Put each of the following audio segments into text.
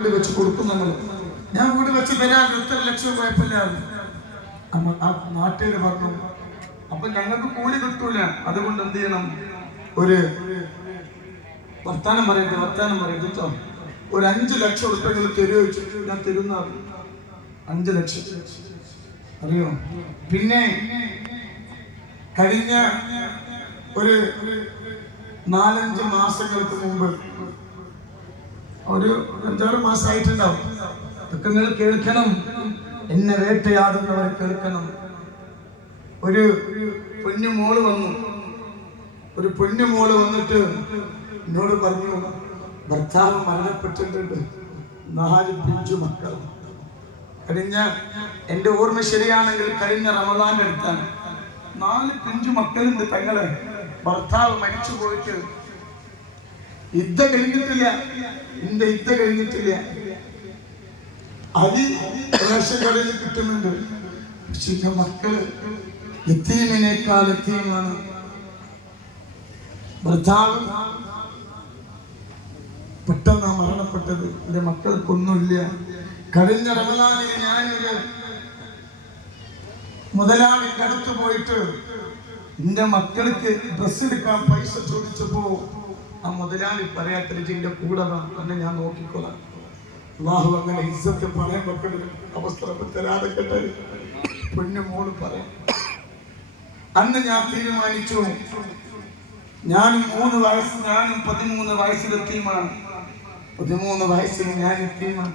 വീട് വെച്ച് കൊടുക്കും ഞാൻ വീട് വെച്ച് തരാൻ എത്ര ലക്ഷം കുഴപ്പമില്ല ആ നാട്ടുകാർ പറഞ്ഞു അപ്പൊ ഞങ്ങൾക്ക് കൂലി കിട്ടൂല. അതുകൊണ്ട് എന്ത് ചെയ്യണം? ഒരു വർത്താനം പറയട്ടെ വർത്താനം പറയട്ടെ ഒരു അഞ്ചു ലക്ഷം ഉറുപ്പ്യങ്ങൾ തരുമോ ചോദിച്ചു. ഞാൻ തരുന്ന അഞ്ചു ലക്ഷം. അറിയോ? പിന്നെ കഴിഞ്ഞ ഒരു നാലഞ്ച് മാസങ്ങൾക്ക് മുമ്പ് ഒരു അഞ്ചാറ് മാസമായിട്ടുണ്ടാവും ഇതൊക്കെ നിങ്ങൾ കേൾക്കണം. എന്നെ വേട്ടയാടുന്നവർ കേൾക്കണം. ഒരു പൊന്നു മോൾ വന്നു. ഒരു പൊന്നു മോൾ വന്നിട്ട് എന്നോട് പറഞ്ഞു ഭർത്താവ് മരണപ്പെട്ടിട്ടുണ്ട്. നാല് പിഞ്ചു മക്കൾ. കഴിഞ്ഞ എന്റെ ഓർമ്മ ശരിയാണെങ്കിൽ കഴിഞ്ഞ റമദാന്റെ അടുത്താണ്. നാല് പിഞ്ചു മക്കളുണ്ട് തങ്ങളെ. ഭർത്താവ് മരിച്ചു പോയിട്ട് യുദ്ധ കഴിഞ്ഞിട്ടില്ല. എന്റെ യുദ്ധ കഴിഞ്ഞിട്ടില്ല. റേഷൻ കടയിൽ കിട്ടുന്നുണ്ട്. പക്ഷെ എന്റെ മക്കൾ എത്തീമിനേക്കാൾ എത്തീമാണ് ഭർത്താവ് പെട്ടെന്ന് മരണപ്പെട്ടത്. എന്റെ മക്കൾക്കൊന്നുമില്ല. കഴിഞ്ഞ റമദാനിൽ ഞാനൊരു മുതലാളി അടുത്ത് പോയിട്ട് എന്റെ മക്കൾക്ക് ഡ്രസ്സ് എടുക്കാൻ പൈസ ചോദിച്ചപ്പോ ആ മുതലാളി പറയാത്ത എന്റെ കൂടെ തന്നെ ഞാൻ നോക്കിക്കോളാം. അള്ളാഹു അങ്ങനെ ഇസ്സത്ത് പറയാൻ മക്കൾ അവസരം തരാതെ മോൾ പറയാം. അന്ന് ഞാൻ തീരുമാനിച്ചു. ഞാനും മൂന്ന് വയസ്സ് ഞാനും പതിമൂന്ന് വയസ്സിലെത്തിയുമാണ് പതിമൂന്ന് വയസ്സിൽ ഞാൻ എത്തിയുമാണ്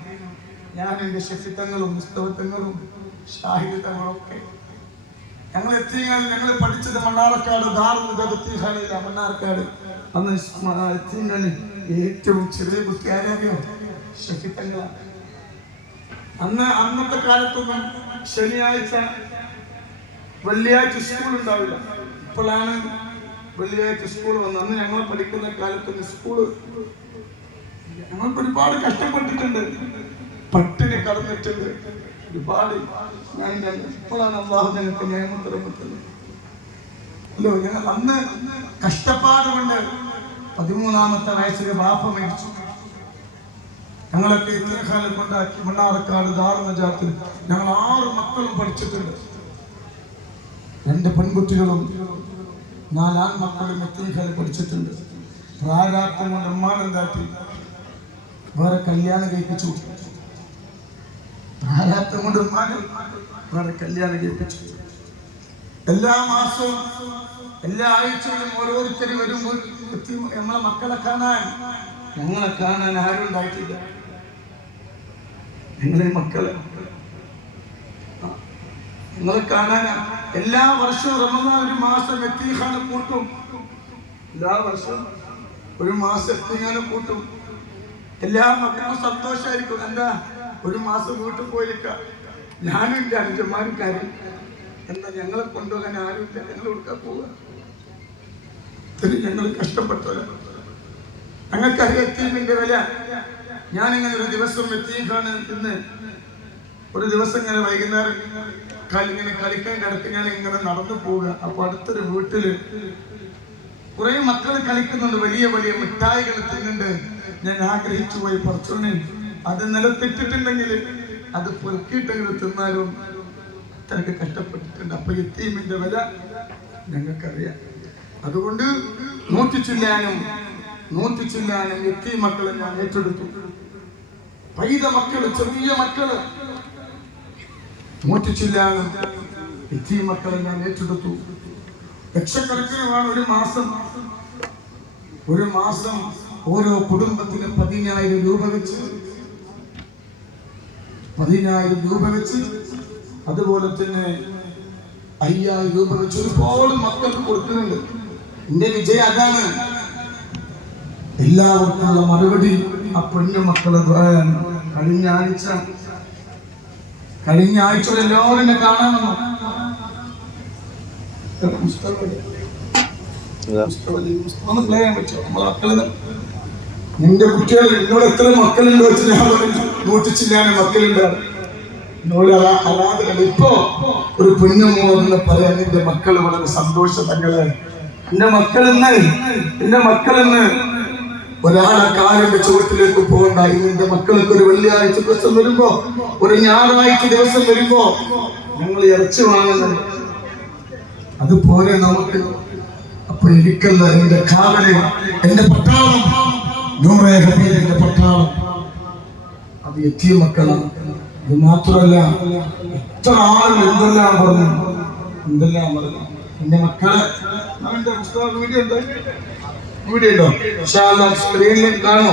ഞാൻ എന്റെ ഷെഫിത്തങ്ങളും പുസ്തകത്വങ്ങളും ഷാഹിദങ്ങളും ഒക്കെ ഞങ്ങൾ എത്തിയാൽ ഞങ്ങൾ പഠിച്ചത് മണ്ണാർക്കാട് ധാർമ്മിക മണ്ണാർക്കാട്. അന്ന് എത്തിങ്ങളിൽ ഏറ്റവും ചെറിയ കുട്ടി ആരാറിയോ ഷെഫിത്തങ്ങളാണ് അന്ന് അന്നത്തെ കാലത്തൊന്നും ശനിയാഴ്ച വെള്ളിയാഴ്ച സ്കൂൾ ഉണ്ടാവില്ല. ഇപ്പോഴാണ് വെള്ളിയാഴ്ച സ്കൂൾ വന്നത്. അന്ന് ഞങ്ങൾ പഠിക്കുന്ന കാലത്തൊന്നും സ്കൂൾ ഞങ്ങൾ ഒരുപാട് കഷ്ടപ്പെട്ടിട്ടുണ്ട്. പട്ടിണി കടന്നിട്ടുണ്ട്. ഒരുപാട്. ഞാൻ ഞാൻ- ഇപ്പോഴാണ് അള്ളാഹു ഞങ്ങൾക്ക് നിയമത്തിറങ്ങുന്നത് അല്ലോ ഞങ്ങൾ അന്ന് കഷ്ടപ്പാട് കൊണ്ട് പതിമൂന്നാമത്തെ വയസ്സിൽ വാപ്പ മരിച്ചു. ഞങ്ങളൊക്കെ ഇത്ര കാലം കൊണ്ടാക്കി മണ്ണാർക്കാട് ദാറുന്ന ജാത്തിൽ ഞങ്ങൾ ആറ് മക്കളും പഠിച്ചിട്ടുണ്ട്. രണ്ട് പെൺകുട്ടികളും നാലാം മക്കളും ഇത്രയും കാലം പഠിച്ചിട്ടുണ്ട്. പ്രാരാബ്ദം കൊണ്ട് ഉമ്മാനെന്താക്കി വേറെ കല്യാണം കഴിപ്പിച്ചു. പ്രാരാപ്തം കൊണ്ട് നിർമ്മാണം വേറെ കല്യാണം കഴിപ്പിച്ചു. എല്ലാ മാസവും എല്ലാ ആഴ്ചകളും ഓരോരുത്തർ വരുമ്പോൾ നമ്മളെ മക്കളെ കാണാൻ. ഞങ്ങളെ കാണാൻ ആരും ഉണ്ടായിട്ടില്ല. നിങ്ങളെ മക്കളെ. നിങ്ങളെ കാണാൻ എല്ലാ വർഷവും റമദാൻ ഒരു മാസം എത്തിയാണ് കൂട്ടും. എല്ലാ വർഷവും ഒരു മാസം എത്തിഖാനെ കൂട്ടും. എല്ലാ മക്കളും സന്തോഷമായിരിക്കും എന്താ? ഒരു മാസം വീട്ടിൽ പോയിരിക്ക. ഞാനും എന്റെ അനുജന്മാരും കാര്യം എന്താ ഞങ്ങളെ കൊണ്ടുപോകാൻ ആരുമില്ല. ഞങ്ങൾ കൊടുക്കാൻ പോവുക. ഞങ്ങൾ കഷ്ടപ്പെട്ടവരാ. ഞങ്ങൾക്കറിയാം എത്തീമിന്റെ വില. ഞാനിങ്ങനെ ഒരു ദിവസം എത്തിയിട്ടാണ് ഇന്ന് ഒരു ദിവസം ഇങ്ങനെ വൈകുന്നേരം ഇങ്ങനെ കളിക്കാൻ കിടക്ക് ഞാൻ ഇങ്ങനെ നടന്നു പോവുക. അപ്പൊ അടുത്തൊരു വീട്ടിൽ കുറെ മക്കൾ കളിക്കുന്നുണ്ട്. വലിയ വലിയ മിഠായികൾ തിന്നുണ്ട് ഞാൻ ആഗ്രഹിച്ചു പോയി. പുറത്തുനിന്ന് അത് നിലത്തിട്ടിട്ടുണ്ടെങ്കിൽ അത് പൊറുക്കിയിട്ടെങ്കിലും തിന്നാലും. അത്രയൊക്കെ കഷ്ടപ്പെട്ടിട്ടുണ്ട്. അപ്പൊ എത്തീമിന്റെ വില ഞങ്ങൾക്കറിയാം. അതുകൊണ്ട് നൂറ്റി ചില്ലാനും നൂറ്റി ചില്ലാനും എത്തി മക്കളെ ഞാൻ ഏറ്റെടുത്തു. പൈത മക്കൾ ചെറിയ മക്കൾ നൂറ്റി ചില്ലാനും എത്തി മക്കളെ ഞാൻ ഏറ്റെടുത്തു. ലക്ഷക്കണക്കിനുമാണ് ഒരു മാസം. ഒരു മാസം ഓരോ കുടുംബത്തിന് പതിനായിരം രൂപ വെച്ച് പതിനായിരം രൂപ വെച്ച് അതുപോലെ തന്നെ അയ്യായിരം രൂപ വെച്ച് ഒരുപാട് മക്കൾക്ക് കൊടുക്കുന്നുണ്ട്. എന്റെ വിജയം അതാണ്. എല്ലാവർക്കുള്ള മറുപടി ആ പെണ്ണു മക്കളെ പറയാൻ കഴിഞ്ഞ ആഴ്ച. കഴിഞ്ഞ ആഴ്ച എല്ലാവരും എന്നെ കാണാൻ വന്നു. നിന്റെ കുട്ടികൾ എന്നോട് എത്ര മക്കളുണ്ട് വെച്ച് ഞാൻ പറഞ്ഞു മക്കളുണ്ടാവും മക്കളുണ്ട്. ഇപ്പോ ഒരു കുഞ്ഞുമോന്ന് പറയാൻ എന്റെ മക്കൾ വളരെ സന്തോഷം തങ്ങൾ. എന്റെ മക്കളിന്ന് എന്റെ മക്കളിന്ന് ഒരാളെ കാലിന്റെ ചുവട്ടിലേക്ക് പോകണ്ട. ഇതിന്റെ മക്കൾക്ക് ഒരു വെള്ളിയാഴ്ച ദിവസം വരുമ്പോ ഒരു ഞായറാഴ്ച ദിവസം വരുമ്പോ ഞങ്ങൾ ഇറച്ചി വാങ്ങുന്നത്. അതുപോലെ നമുക്ക് അപ്പൊ എനിക്കല്ല എന്റെ കാവൽ എന്റെ പട്ടാളം. നൂറേ പട്ടാളം. അത് എത്തിയ മക്കളാണ്. ഇത് മാത്രമല്ല എത്ര ആളുകൾ എന്തെല്ലാം പറഞ്ഞു എന്തെല്ലാം പറഞ്ഞു. എന്റെ മക്കളെ വീഡിയോ ഉണ്ടോ? വീഡിയോ ഉണ്ടോ? സ്ക്രീനിൽ കാണോ.